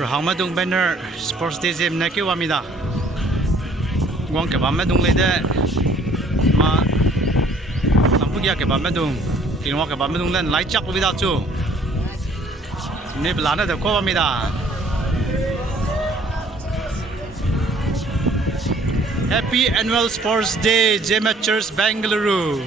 Rahmadung banner sports day Zeme na kiwamida. Guang ke bamadung lede ma sampugia ke bamadung kinwa ke bamadung len lai chak wida chu. Ne blana de kiwamida. Happy annual sports day Zeme Church Bengaluru.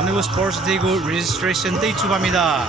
오늘 스포츠 대구 registration day 주합니다.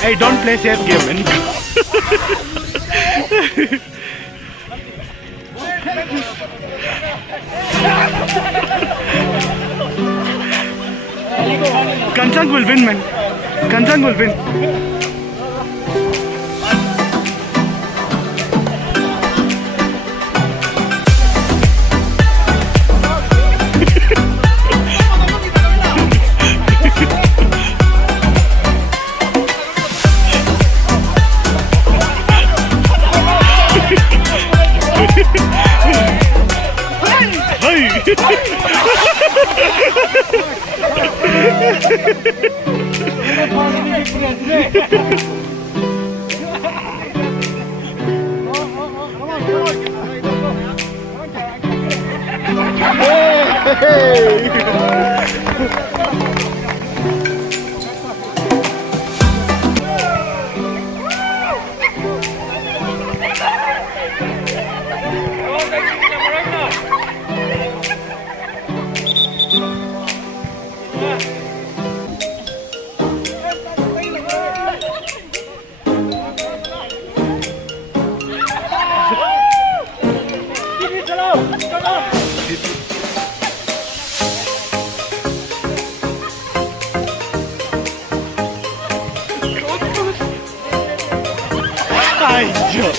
Hey, don't play safe game, man. Kanchan will win, man. Kanchan will win. Ay, Dios.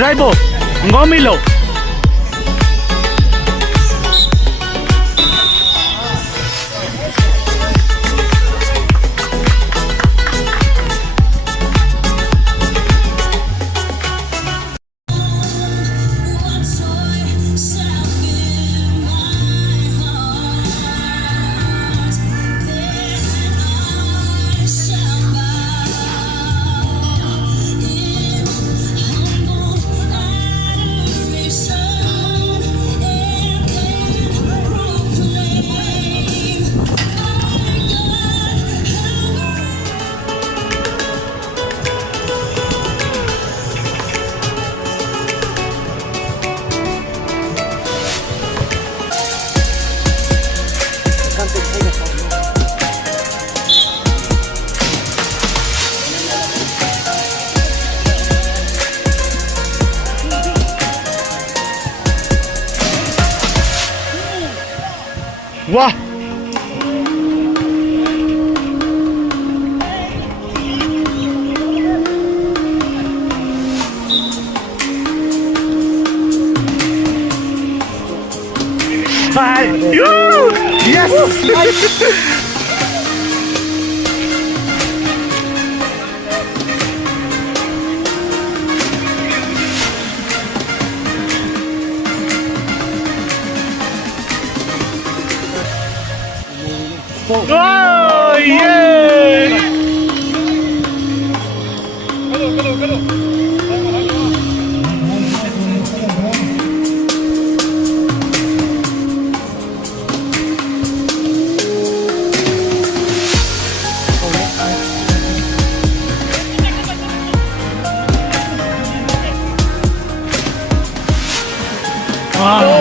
driver, ngomilo. Wah. Yes. Oh yeah! Ay,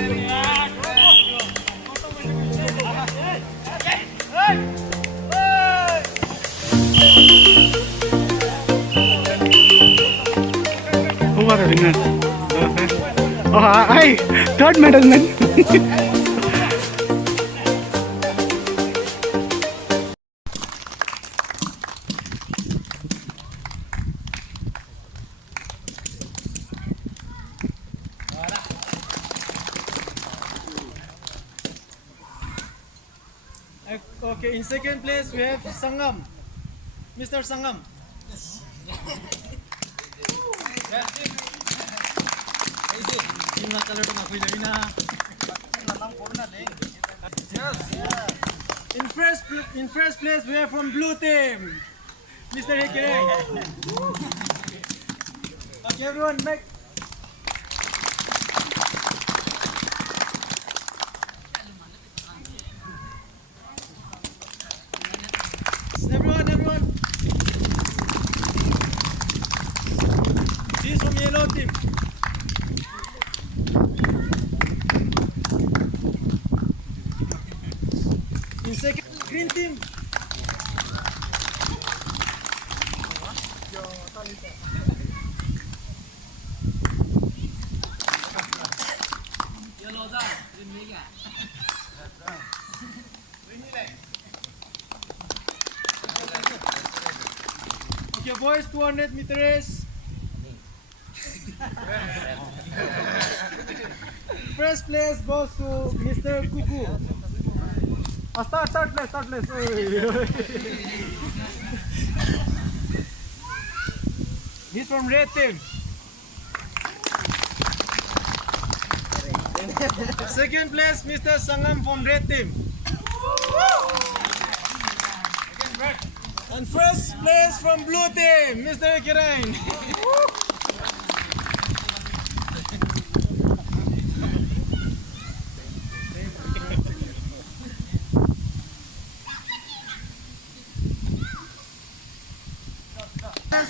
Who are the winners? Oh, I third medal, man. Okay, in second place we have Sangam. Mr. Sangam. In first place we have from blue team, Mr. Hekere. Okay, everyone, make. Everyone. This is from yellow team. In second, green team. Okay, boys, 200 meters. First place goes to Mr. Kuku. Start place. He's from red team. Second place, Mr. Sangam from red team. And first place from blue team, Mr. Kirain.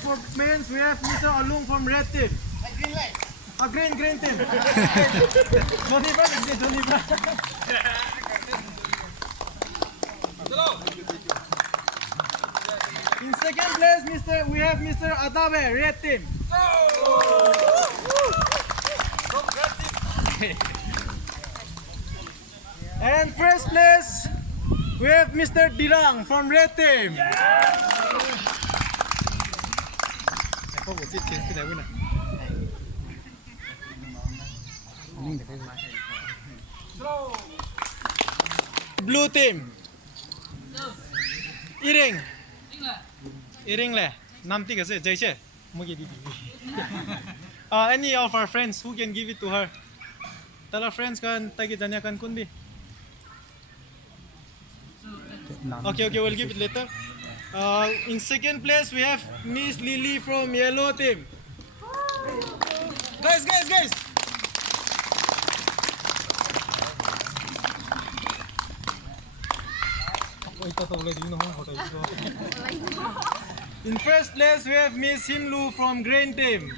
For men's, we have Mr. Alung from red team. Green light. Green team. Johnny Brad. In second place, we have Mr. Adabe, red team. And first place, we have Mr. Dirang from red team. Blue team. Iring le. Nam tiga se jaise. Mugi di. Any of our friends who can give it to her? Tala friends kan tagi janya kan kun bi. Okay, we'll give it later. In second place we have Miss Lily from yellow team. Guys. In first place we have Miss Himlu from green team.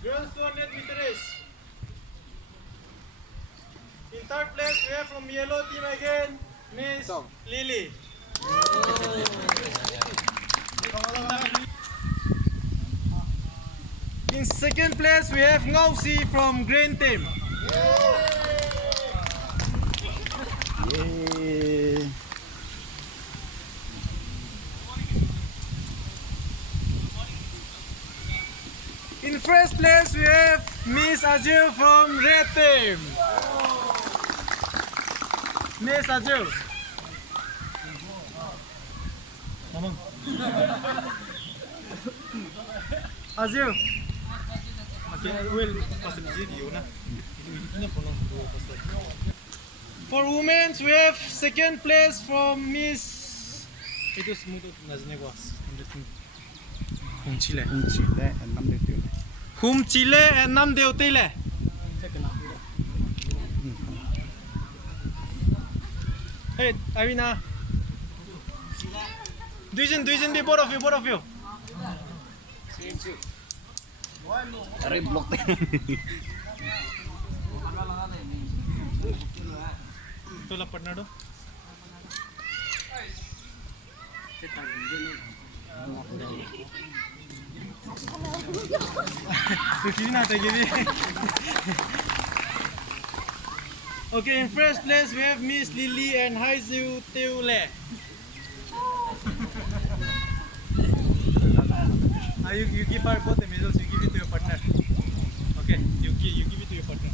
Girls 200 meters. In third place, we have from yellow team again, Miss Lily. In second place, we have Ngausi from green team. In first place, we have Miss Ajil from red team. Miss Ajil. Ajil. Okay, well, pasal video na. Ini pun pasal. For women, we have second place from Miss. Itu semua tu nazne was. Hum Chile. Hum Chile and Nam Deotele. Hey, Avina. Duizin, be both of you. Aray, block tayo. Ito lang partner do. Okay, in first place we have Miss Lily and Haizu Teule. You give her both the medals, you give it to your partner. Okay, you give it to your partner.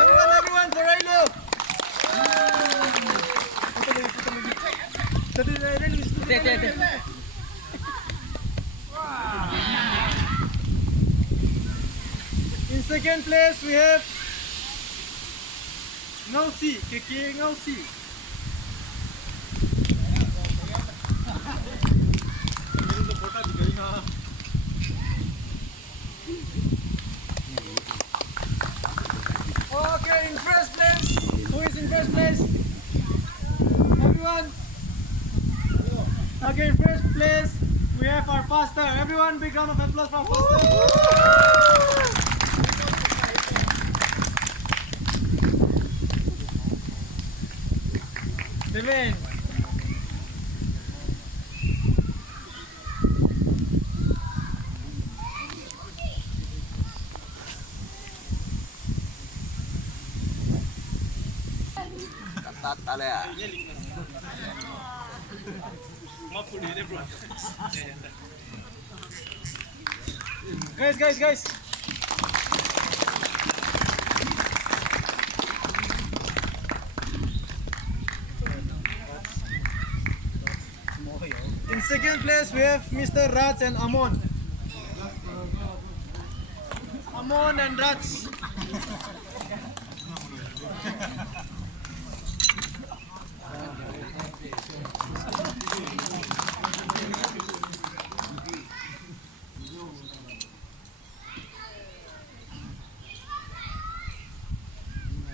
Everyone, for Rilo! In second place, we have Ngausi, Keke Ngausi. Okay, in first place, who is in first place? Everyone. Okay, in first place, we have our pastor. Everyone, big round of applause for our pastor. Zeme. Tala ya. Guys. In second place, we have Mr. Raj and Amon. Amon and Raj.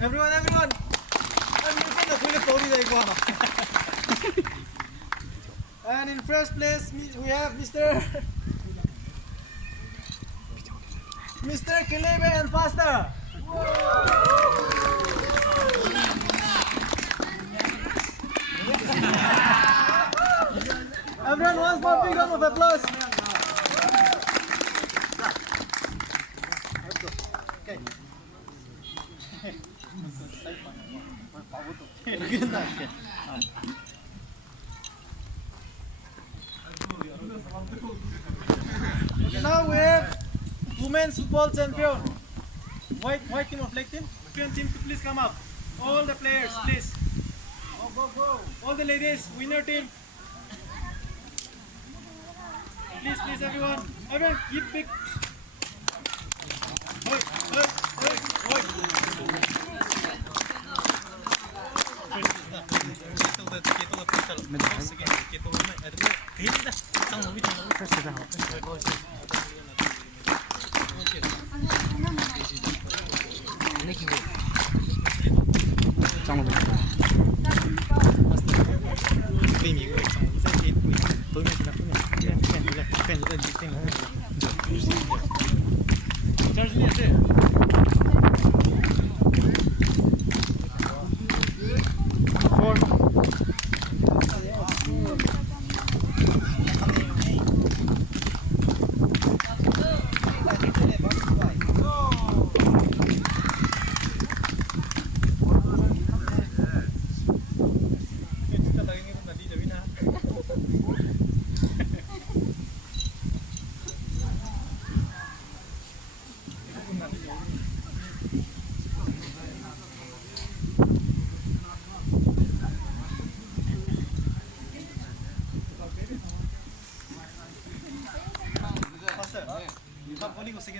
Everyone. And in first place, we have Mr. Kilebe and Pastor. Everyone, once more big round of applause. Now we have women's football champion. White team or black team? Champion team, please come up. All the players, please. Go. All the ladies, winner team. Please, everyone. Everyone, keep big. Oi.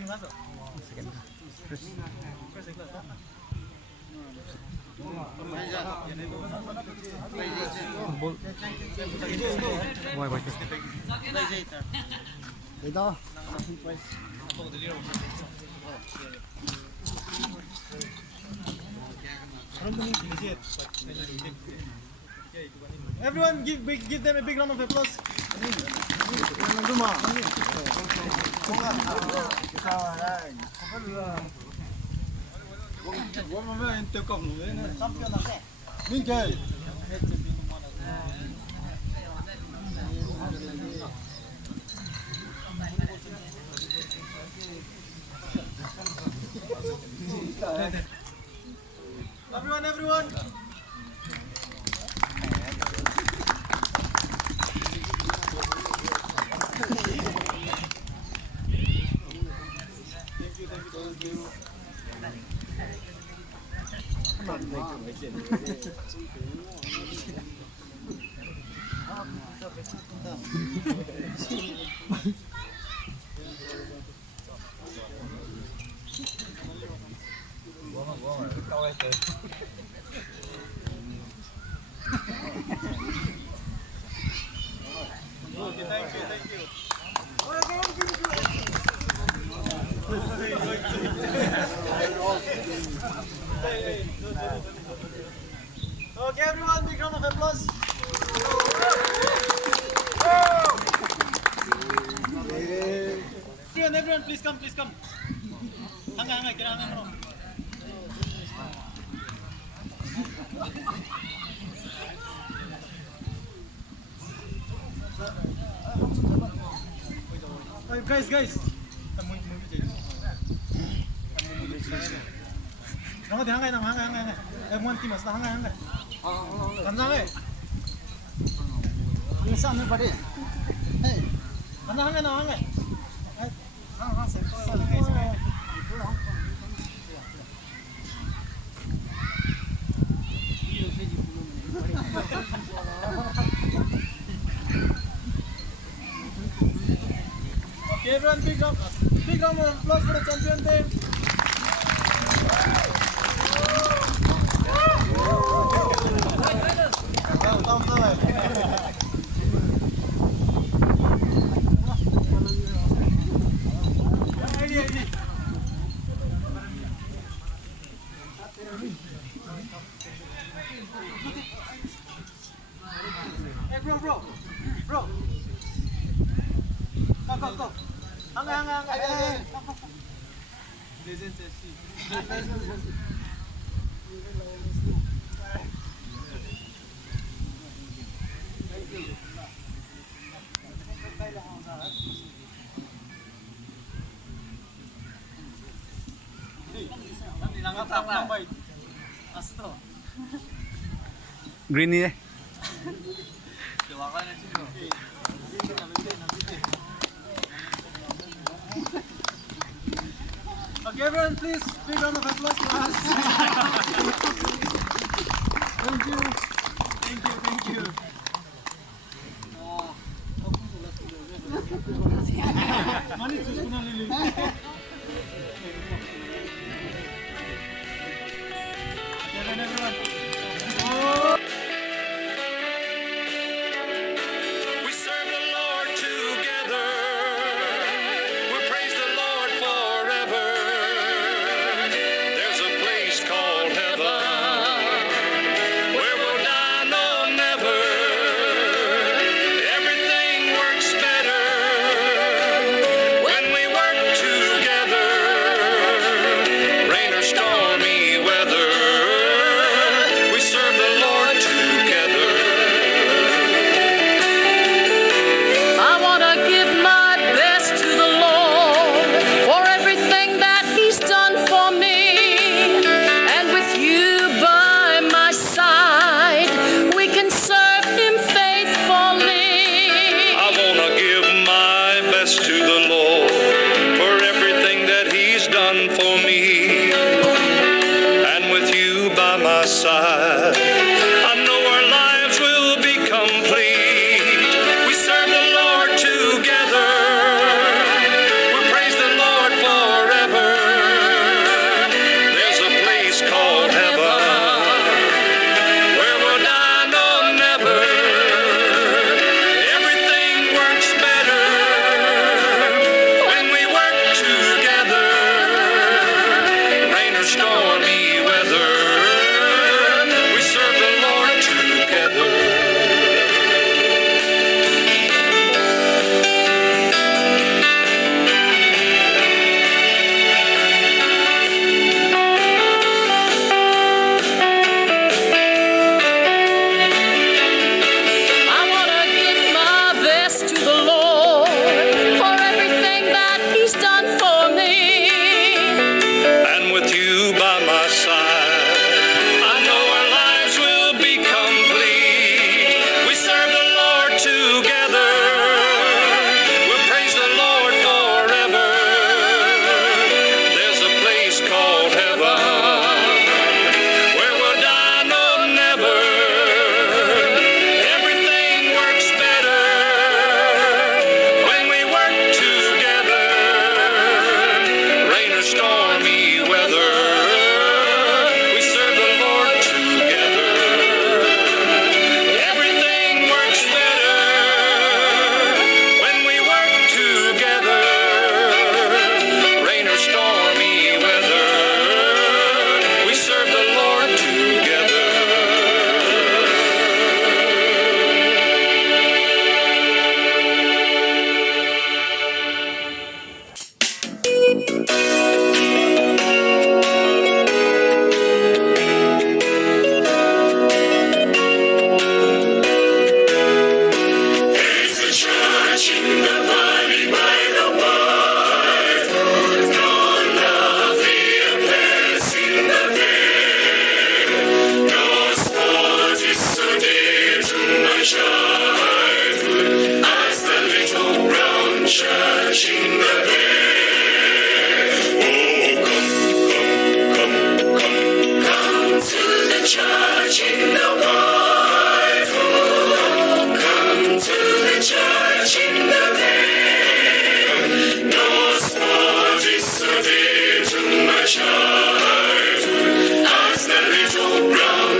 class. First class. Ito. Everyone give them a big round of applause. Everyone. Okay, thank you. Okay, everyone, big round of applause. Everyone, please come. Hanga, kailangan mo. Guys. hanga. Everyone team hasta hanga. Hanga. Sana pa rin. Hey. Hanga. Okay, everyone, big round of applause for the champion team. Hey, bro. Go. Hanga. Hey. Legend Chelsea. Green ni. Okay, everyone, please, big round of applause for us. Thank you. Money to Spuna Lily. Everyone. We serve the Lord together. We praise the Lord forever. There's a place called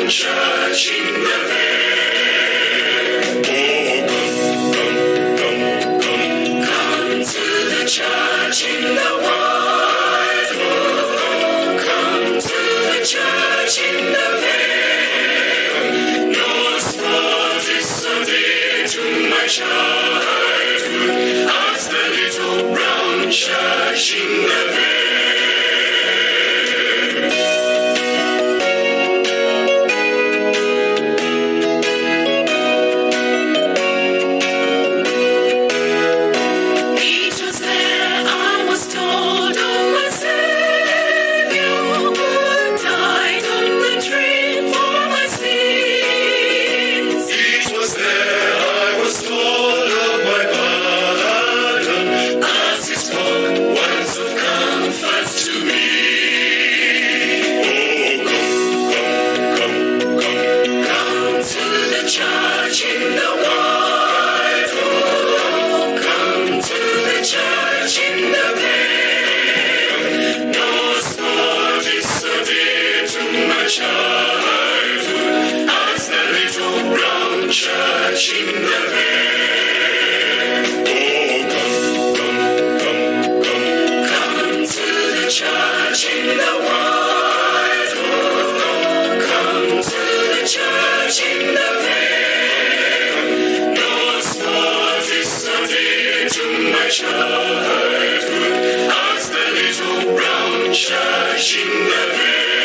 church in the come to the church in the white robe. Come to the church in the veil. No spot is so dear to my childhood as the little brown church in the veil. Church in the white robe, come to the church in the veil. No spot is so dear to my childhood as the little brown church in the veil. Come to the church in the white robe, come to the church in the veil. My childhood as the little brown church in the veil.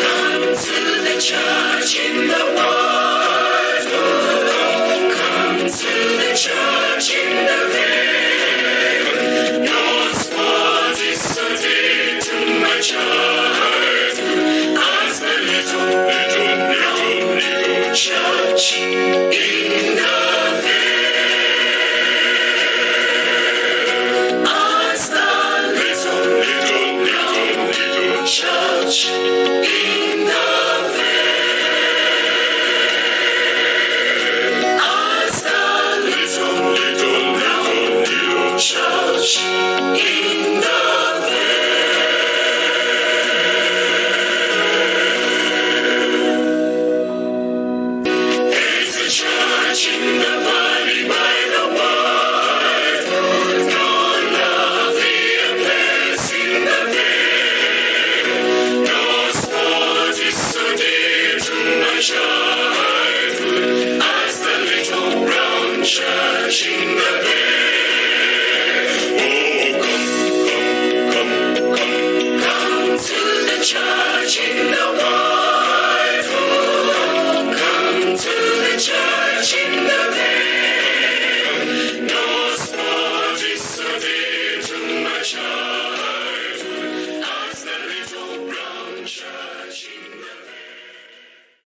Come to the church in the white robe. Come to the church in the veil. No spot is so dear to my childhood.